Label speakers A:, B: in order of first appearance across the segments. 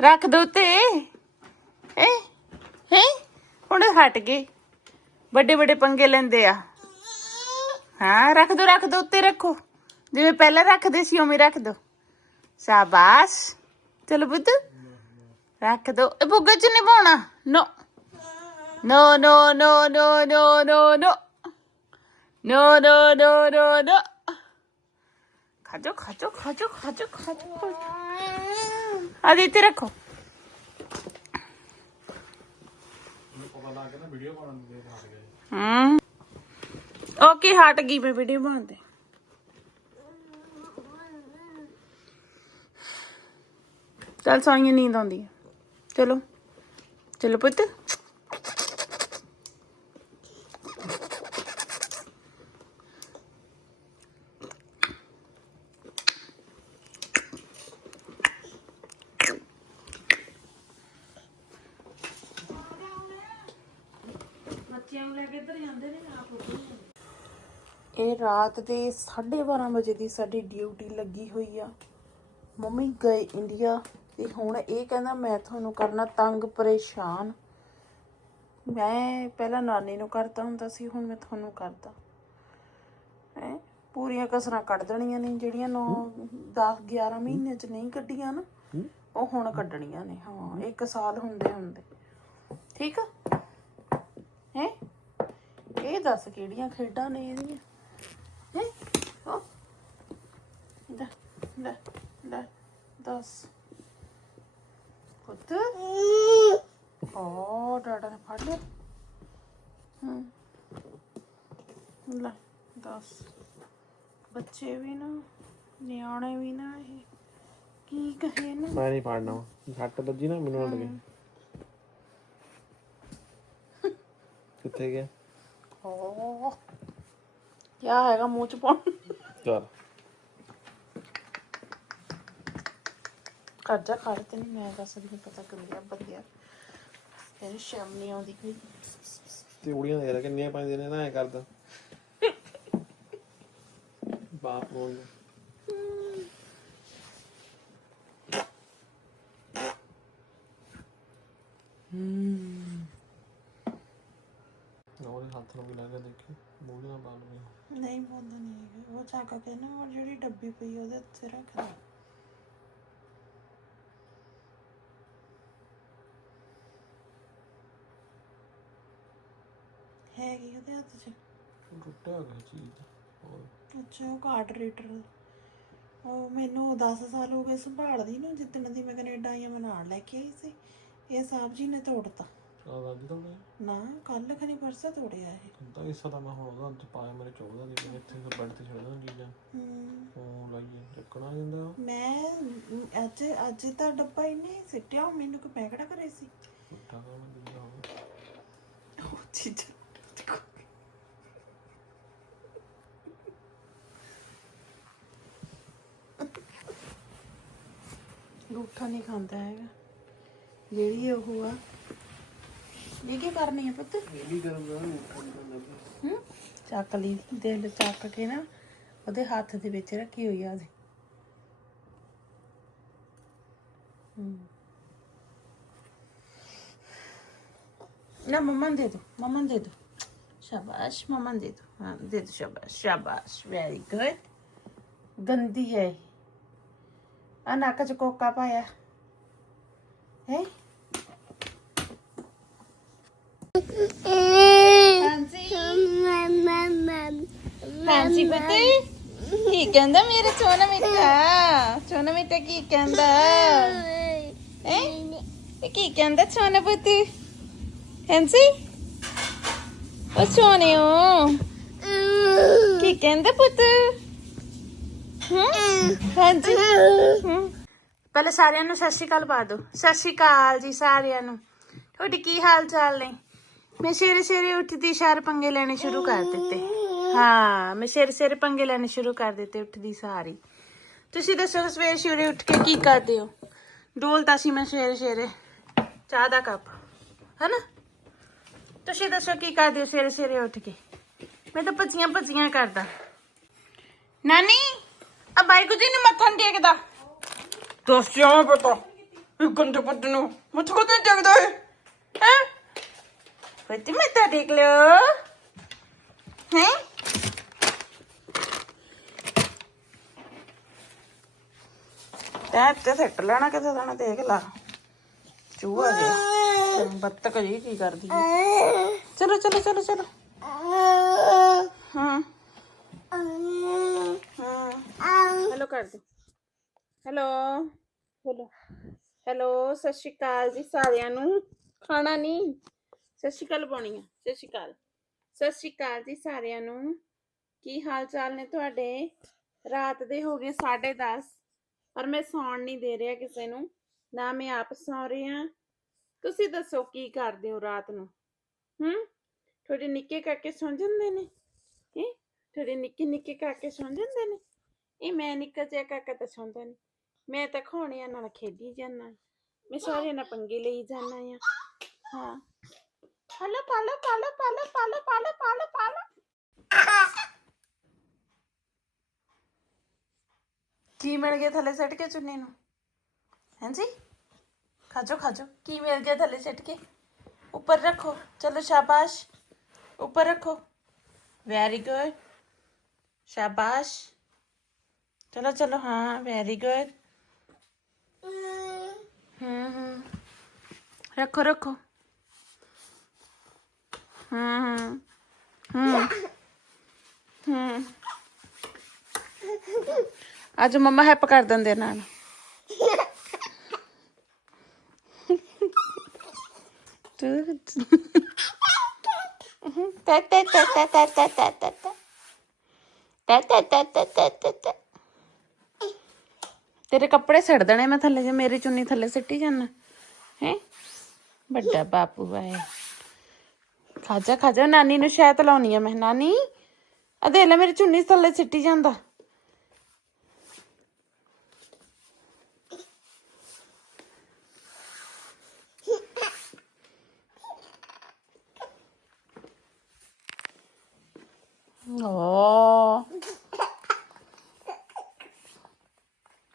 A: ਰੱਖ ਦੋ ਤੇ ਹੈ? ਹੈ? ਹੁਣ ਹਟ ਗਏ। ਵੱਡੇ ਵੱਡੇ ਪੰਗੇ ਲੈਂਦੇ ਆ। ਹਾਂ, ਰੱਖ ਦੋ ਰੱਖ ਦੋ, ਉੱਤੇ ਰੱਖੋ। ਜਿਵੇਂ ਪਹਿਲਾਂ ਰੱਖਦੇ ਸੀ, ਉਵੇਂ ਰੱਖ ਦੋ। ਸ਼ਾਬਾਸ਼। ਚਲੋ ਬੁੱਧ ਰੱਖ ਦੋ। ਇਹ ਬੁੱਗਾ ਚ ਨਹੀਂ ਪਾਉਣਾ। ਨੋ। ਨੋ ਨੋ ਨੋ ਨੋ ਨੋ ਨੋ ਨੋ। ਨੋ ਨੋ ਨੋ ਨੋ ਨੋ। ਖਾਜੋ ਖਾਜੋ ਖਾਜੋ ਖਾਜੋ ਖਾਜੋ। ਆ ਦੇ ਇੱਥੇ ਰੱਖੋ। ਹਮ ਓਕੇ ਹਟ ਗਈ ਮੈਂ ਵੀਡੀਓ ਬਣਾਉਂਦੇ ਚੱਲ ਸੋਈਆਂ ਨੀਂਦ ਆਉਂਦੀ ਹੈ ਚਲੋ। ਚਲੋ ਪੁੱਤ। ਇਹ ਰਾਤ ਦੇ 12:30 ਵਜੇ ਦੀ ਸਾਡੀ ਡਿਊਟੀ ਲੱਗੀ ਹੋਈ ਆ। ਮੰਮੀ ਗਏ ਇੰਡੀਆ ਤੇ ਹੁਣ ਇਹ ਕਹਿੰਦਾ ਮੈਂ ਤੁਹਾਨੂੰ ਕਰਨਾ ਤੰਗ ਪਰੇਸ਼ਾਨ। ਮੈਂ ਪਹਿਲਾਂ ਨਾਨੀ ਨੂੰ ਕਰਦਾ ਹੁੰਦਾ ਸੀ, ਹੁਣ ਮੈਂ ਤੁਹਾਨੂੰ ਕਰਦਾ। ਹੈ? ਪੂਰੀਆਂ ਕਸਰਾਂ ਕੱਢ ਦੇਣੀਆਂ ਨੇ, ਜਿਹੜੀਆਂ 9 10 11 ਮਹੀਨੇ ਚ ਨਹੀਂ ਕੱਢੀਆਂ ਨਾ, ਉਹ ਹੁਣ ਕੱਢਣੀਆਂ ਨੇ। ਹਾਂ, ਇੱਕ ਸਾਲ ਹੁੰਦੇ ਹੁੰਦੇ ਠੀਕ ਆ? ਹੈ? ਇਹ ਦੱਸ ਕਿਹੜੀਆਂ ਖੇਡਾਂ ਨੇ ਇਹਦੀਆਂ? ਹੈ? ਉਹ ਲੈ ਲੈ ਲੈ ਦੱਸ। ਪੁੱਤ। ਓ ਡਾਡਾ ਨੇ ਫੜ ਲਿਆ। ਹੂੰ। ਲੈ ਦੱਸ। ਬੱਚੇ ਵੀ ਨਾ ਨਿਆਣੇ ਵੀ ਨਾ ਇਹ। ਕੀ ਕਹੇ ਨਾ
B: ਮੈਂ ਨਹੀਂ ਫੜਨਾ। ਛੱਟ ਵੱਜੀ ਨਾ ਮੈਨੂੰ ਲੱਗੇ ਕਿੱਥੇ ਗਿਆ?
A: ਓ ਕੀ ਹੈਗਾ ਮੂੰਹ ਚ ਪਾਉਣ
B: ਚਲ
A: ਕਰਜਾ ਖੜ ਤੇ ਨਹੀਂ ਮੈਂ ਦੱਸ ਨਹੀਂ ਪਤਾ ਕਿੰਨੀਆਂ ਬੰਦਿਆ ਤੈਨੂੰ ਸ਼ਰਮ ਨਹੀਂ ਆਉਂਦੀ ਕੋਈ
B: ਤੇ ਉੜੀਆਂ ਦੇ ਕਿੰਨੀਆਂ ਪਾਉਂਦੇ ਨੇ ਨਾ ਐ ਕਰਦਾ ਬਾਪ ਨੂੰ ਉਹਦੇ ਹੱਥ ਨੂੰ ਵੀ ਲੱਗਾ ਦੇਖੀ ਮੂੰਹ ਨਾਲ ਬਾਲ ਵੀ
A: ਨਹੀਂ ਬੋਲਦਾ ਨਹੀਂ ਹੈਗਾ। ਉਹ ਚੱਕ ਕੇ ਨਾ ਉਹ ਜਿਹੜੀ ਡੱਬੀ ਪਈ ਉਹਦੇ ਉੱਤੇ ਰੱਖ ਦੇ। ਹੈਗੀ ਉਹਦੇ ਹੱਥ 'ਚ।
B: ਟੁੱਟਿਆ ਗਿਆ ਚੀਜ਼। ਹੋਰ?
A: ਅੱਛਾ ਉਹ ਕਾਰਡ ਰੀਡਰ ਉਹ ਮੈਨੂੰ 10 ਸਾਲ ਹੋ ਗਏ ਸੰਭਾਲਦੀ ਨੂੰ ਜਿੱਦਣ ਦੀ ਮੈਂ ਕੈਨੇਡਾ ਆਈ ਆ ਮੈਂ ਨਾਲ ਲੈ ਕੇ ਆਈ ਸੀ। ਇਹ ਸਾਹਿਬ ਜੀ ਨੇ ਤੋੜਤਾ।
B: ਤਾਂ
A: ਨਾ ਕੱਲ ਖਣੀ ਪਰਸੋਂ ਤੋੜਿਆ ਇਹ।
B: ਤਾਂ ਇਸ ਦਾ ਮੈਂ ਹੁਣ ਉਹਦਾ ਅੰਤ ਪਾਇਆ ਮੇਰੇ ਚੋਦਾ ਦੀ ਵੀ ਇੱਥੇ ਤਾਂ ਬੈੱਡ ਤੇ ਛੱਡਦਾ ਚੀਜ਼ਾਂ।
A: ਹਮ,
B: ਉਹ ਲਾਈਏ ਚੱਕਣਾ ਜਾਂਦਾ।
A: ਮੈਂ ਅੱਜ ਅੱਜ ਤਾਂ ਡੱਬਾ ਹੀ ਨਹੀਂ ਸਿੱਟਿਆ ਉਹ ਮੈਨੂੰ ਕੋਈ ਪੈਕੜਾ ਕਰੇ ਸੀ।
B: ਹੋਵੇ
A: ਉਹ ਚੀਜ਼ ਰੂਠਾ ਨਹੀਂ ਖਾਂਦਾ ਹੈਗਾ। ਜਿਹੜੀ ਉਹ ਆ ਇਹ ਕੀ ਕਰਨੀ ਹੈ ਪੁੱਤ?
B: ਕੀ ਕਰੂੰਗਾ
A: ਹਮ? ਚੱਕ ਲਈ ਦਿਲ ਚੱਕ ਕੇ ਨਾ ਉਹਦੇ ਹੱਥ ਦੇ ਵਿੱਚ ਰੱਖੀ ਹੋਈ ਆ ਉਹਦੇ ਹਮ। ਨਾ ਮਮਨ ਦੇ ਦੋ ਮਮਨ ਦੇ ਦੋ। ਸ਼ਾਬਾਸ਼ ਮਮਨ ਦੇ ਦੋ। ਹਾਂ ਦੇ ਦੋ ਸ਼ਾਬਾਸ਼ ਸ਼ਾਬਾਸ਼ ਵੈਰੀ ਗੁੱਡ ਗੰਦੀ ਹੈ ਆ ਨੱਕ ਚ ਕੋਕਾ ਪਾਇਆ। ਹੈ? ਹਾਂਜੀ ਪਤੇ ਕੀ ਕਹਿੰਦਾ ਮੇਰੇ ਸੋਨਾ ਮਿੱਠਾ? ਸੋਨਾ ਮਿੱਠਾ ਕੀ ਕਹਿੰਦਾ? ਹੈ? ਇਹ ਕੀ ਕਹਿੰਦਾ ਸੋਨਾ ਪੁੱਤ? ਹਾਂਜੀ? ਉਹ ਸੋਨਿਓ ਕੀ ਕਹਿੰਦਾ ਪੁੱਤ? ਹਾਂਜੀ। ਪਹਿਲੇ ਸਾਰਿਆਂ ਨੂੰ ਸਤਿ ਸ਼੍ਰੀ ਅਕਾਲ ਪਾ ਦਿਓ। ਸਤਿ ਸ਼੍ਰੀ ਅਕਾਲ ਜੀ ਸਾਰਿਆਂ ਨੂੰ। ਤੁਹਾਡੀ ਕੀ ਹਾਲ ਚਾਲ ਨੇ? ਮੈਂ ਸਵੇਰੇ ਸਵੇਰੇ ਉੱਠਦੀ ਸ਼ਾਰ ਪੰਗੇ ਲੈਣੇ ਸ਼ੁਰੂ ਕਰ ਦਿੱਤੇ। ਹਾਂ, ਮੈਂ ਸਵੇਰੇ ਸਵੇਰੇ ਪੰਗੇ ਲੈਣੇ ਸ਼ੁਰੂ ਕਰ ਦਿੱਤੇ, ਉੱਠਦੀ ਸਾਰੀ। ਤੁਸੀਂ ਦੱਸੋ ਸਵੇਰੇ ਸਵੇਰੇ ਉੱਠ ਕੇ ਕੀ ਕਰਦੇ ਹੋ? ਡੋਲਤਾ ਸੀ ਮੈਂ ਸਵੇਰੇ ਸਵੇਰੇ। ਚਾਹ ਦਾ ਕੱਪ, ਹਨਾ? ਤੁਸੀਂ ਦੱਸੋ ਕੀ ਕਰਦੇ ਹੋ ਸਵੇਰੇ ਸਵੇਰੇ ਉੱਠ ਕੇ? ਮੈਂ ਤਾਂ ਭੱਜੀਆਂ ਭੱਜੀਆਂ ਕਰਦਾ। ਨਾਨੀ ਆ ਬਾਈ ਜੀ ਨੂੰ ਮੱਥਾ ਨੀ ਟੇਕਦਾ। ਦੱਸਿਆ ਮੈਂ ਪਤਾ ਗੰਦੇ ਪੁੱਤ ਨੂੰ ਮੱਥਾ ਕੋ ਨਹੀਂ ਹੈ ਹੈ? ਫੇਤੀ ਮੈਂ ਤਾਂ ਦੇਖ ਲਿਓ ਹੈ ਤੈਂ ਤੇ ਸੱਟ ਲੈਣਾ ਕਿਤੇ ਜਾਣਾ ਦੇਖ ਲਾ ਚੂਹਾ ਗਿਆ ਬੱਤਕ ਜੀ ਕੀ ਕਰਦੀ ਹੈ ਚਲੋ ਚਲੋ ਚਲੋ ਚਲੋ ਹਾਂ ਹੈਲੋ ਕਰ ਦੇ ਹੈਲੋ ਬੋਲੋ ਹੈਲੋ ਸਤਿ ਸ਼੍ਰੀ ਅਕਾਲ ਜੀ ਸਾਰਿਆਂ ਨੂੰ ਖਾਣਾ ਨਹੀਂ ਸਤਿ ਸ਼੍ਰੀ ਅਕਾਲ ਪਾਉਣੀ ਆ, ਸਤਿ ਸ਼੍ਰੀ ਅਕਾਲ। ਸਤਿ ਸ਼੍ਰੀ ਅਕਾਲ ਜੀ ਸਾਰਿਆਂ ਨੂੰ। ਕੀ ਹਾਲ ਚਾਲ ਨੇ ਤੁਹਾਡੇ? ਰਾਤ ਦੇ ਹੋ ਗਏ 10:30 ਪਰ ਮੈਂ ਸੌਣ ਨਹੀਂ ਦੇ ਰਿਹਾ ਕਿਸੇ ਨੂੰ, ਨਾ ਮੈਂ ਆਪ ਸੌ ਰਹੀ ਹਾਂ। ਤੁਸੀਂ ਦੱਸੋ ਕੀ ਕਰਦੇ ਹੋ ਰਾਤ ਨੂੰ? ਹੂੰ? ਤੁਹਾਡੇ ਨਿੱਕੇ ਕਾਕੇ ਸੌਂ ਜਾਂਦੇ ਨੇ? ਹੈਂ? ਤੁਹਾਡੇ ਨਿੱਕੇ ਨਿੱਕੇ ਕਾਕੇ ਸੌਂ ਜਾਂਦੇ ਨੇ? ਇਹ ਮੈਂ ਨਿੱਕਾ ਜਿਹਾ ਕਾਕਾ ਤਾਂ ਸੌਂਦਾ ਨਹੀਂ। ਮੈਂ ਤਾਂ ਖੋਣਿਆਂ ਨਾਲ ਖੇਡੀ ਜਾਂਦਾ। ਮੈਂ ਸਾਰਿਆਂ ਨਾਲ ਪੰਗੇ ਲਈ ਜਾਂਦਾ ਆ ਹਾਂ। Pala pala pala pala pala pala pala pala. की मिल गया थले सेट के चुन्नी नो? हैं जी? खाजो खाजो। की मिल गया थले सेट के? ऊपर रखो। चलो शाबाश। ऊपर रखो। वेरी गुड शाबाश। चलो चलो। हाँ वेरी गुड हम्म हम्म। रखो रखो। ਹੂੰ ਹੂੰ ਹੂੰ। ਅੱਜ ਮੰਮਾ ਹੈਪ ਕਰ ਦਿੰਦੇ ਨਾਲ। ਤੇਰੇ ਕੱਪੜੇ ਸੜ ਦੇਣੇ ਮੈਂ ਥੱਲੇ, ਜੇ ਮੇਰੀ ਚੁੰਨੀ ਥੱਲੇ ਸਿੱਟੀ ਜਾਂਦਾ ਹੈ? ਵੱਡਾ ਬਾਪੂ ਆਏ ਖਾਜਾ ਖਾਜਾ ਨਾਨੀ ਨੂੰ ਸ਼ਾਇਦ ਲਾਉਣੀ ਆ ਮੈਂ। ਨਾਨੀ, ਆ ਦੇ ਲੈ ਮੇਰੀ ਚੁੰਨੀ ਥੱਲੇ ਸਿੱਟੀ ਜਾਂਦਾ। ਓ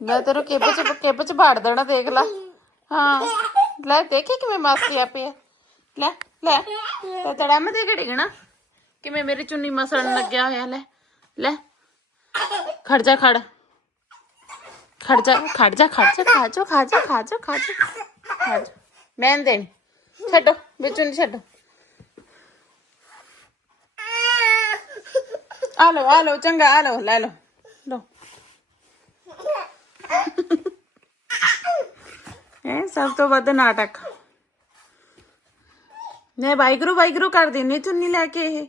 A: ਮੈਂ ਤੈਨੂੰ ਕਿਬ ਚ ਕਿਬ ਚ ਬਾੜ ਦੇਣਾ, ਦੇਖ ਲੈ। ਹਾਂ। ਲੈ, ਦੇਖੇ ਕਿਵੇਂ ਮਾਸੀ ਆਪੇ ਲੈ ਲੈ। ਤੇ ਤੜਾ ਤੇ ਘੜੀਣਾ ਕਿਵੇਂ ਮੇਰੀ ਚੁੰਨੀ ਮਸਲਣ ਲੱਗਿਆ ਹੋਇਆ, ਲੈ ਲੈ। ਖੜ ਜਾ, ਖੜ। ਖੜ ਜਾ ਖੜ ਜਾ ਖੜ ਜਾ, ਖਾ ਜਾ ਖਾ ਜਾ ਖਾ ਜਾ ਖਾ ਜਾ ਮੈਂ ਨੀ ਛੱਡੋ ਵਿੱਚੋਂ ਨਹੀਂ ਛੱਡੋ। ਆ ਲਓ ਆ ਲਓ, ਚੰਗਾ, ਆ ਲਓ, ਲੈ ਲਓ। ਲਓ। ਇਹ ਸਭ ਤੋਂ ਵੱਧ ਨਾਟਕ। ਨੇ ਵਾਹਿਗੁਰੂ ਵਾਹਿਗੁਰੂ ਕਰ ਦਿੰਨੀ ਚੁੰਨੀ ਲੈ ਕੇ ਇਹ।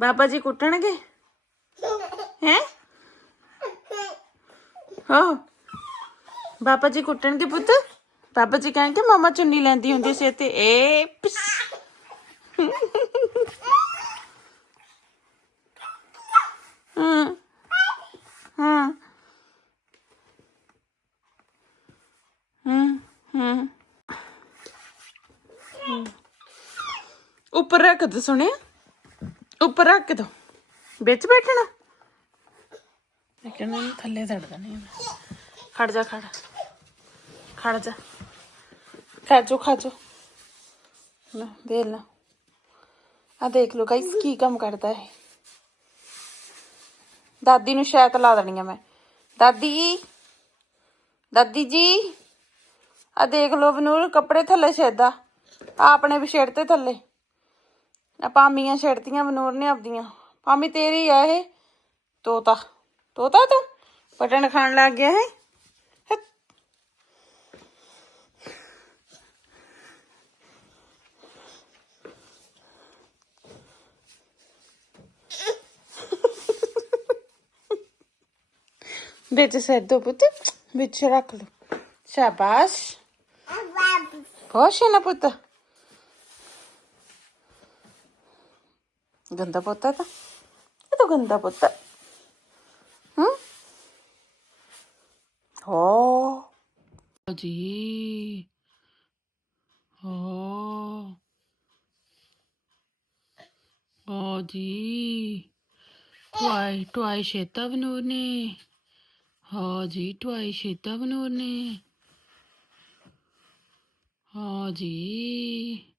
A: ਬਾਬਾ ਜੀ ਕੁੱਟਣਗੇ? ਹੈ? ਹੋ। ਬਾਬਾ ਜੀ ਕੁੱਟਣਗੇ ਪੁੱਤ? ਬਾਬਾ ਜੀ ਕਹਿਣਗੇ ਮਮਾ ਚੁੰਨੀ ਲੈਂਦੀ ਹੁੰਦੀ ਸੀ ਤੇ ਏ ਪਿਸ। ਹਾਂ। ਹਾਂ। ਹੂੰ ਹੂੰ। ਉੱਪਰ ਰੱਖ ਦੋ ਸੁਣਿਆ ਉੱਪਰ ਰੱਖ ਦੋ। ਵਿੱਚ ਬੈਠਣਾ। ਲੇਕਿਨ ਥੱਲੇ ਧੜਦਾ ਨਹੀਂ ਖੜ ਜਾ ਖੜ। ਖੜ ਜਾ। ਖੜ ਜਾ ਖੜ ਜਾ ਨਾ ਦੇਖ ਲਾ। ਆ ਦੇਖ ਲਓ ਗਾਇਸ ਕੀ ਕੰਮ ਕਰਦਾ ਹੈ ਦਾਦੀ ਨੂੰ ਸ਼ਾਇਦ ਲਾ ਦੇਣੀ ਆ ਮੈਂ। ਦਾਦੀ। ਦਾਦੀ ਜੀ। ਆ ਦੇਖ ਲੋ ਬਨੂਰ ਕੱਪੜੇ ਥੱਲੇ ਛੇਦਾ ਆ ਆਪਣੇ ਵੀ ਛੇੜ ਤੇ ਥੱਲੇ। ਆ ਪਾਮੀਆਂ ਛੇੜਤੀਆਂ ਬਨੂਰ ਨੇ ਆਪਦੀਆਂ। ਪਾਮੀ ਤੇਰੀ ਆ ਇਹ। ਤੋਤਾ। ਤੋਤਾ ਤੂੰ? ਪਟਣ ਖਾਣ ਲੱਗ ਗਿਆ ਹੈ। ਹੱਟ। ਵਿੱਚ ਸਿਰ ਦੋ ਪੁੱਤ। ਵਿੱਚ ਰੱਖ ਲੋ ਸ਼ਾਬਾਸ਼। ਖੁਸ਼ ਹੈ ਨਾ ਪੁੱਤ? ਗੰਦਾ ਪੁੱਤ ਹੈ ਤਾਂ? ਇਹ ਤਾਂ ਗੰਦਾ ਪੁੱਤ ਹੈ। ਹੂੰ? ਹੋ। ਜੀ। ਹੋ। ਹੋ ਜੀ। ਟਵਾਈ ਟਵਾਈ ਸ਼ੇਤਾ ਬਨੂਰ ਨੇ। ਹਾਂ ਜੀ ਟਵਾਈ ਸ਼ੇਤਾ ਬਨੂਰ ਨੇ। ਹਾਂ ਜੀ।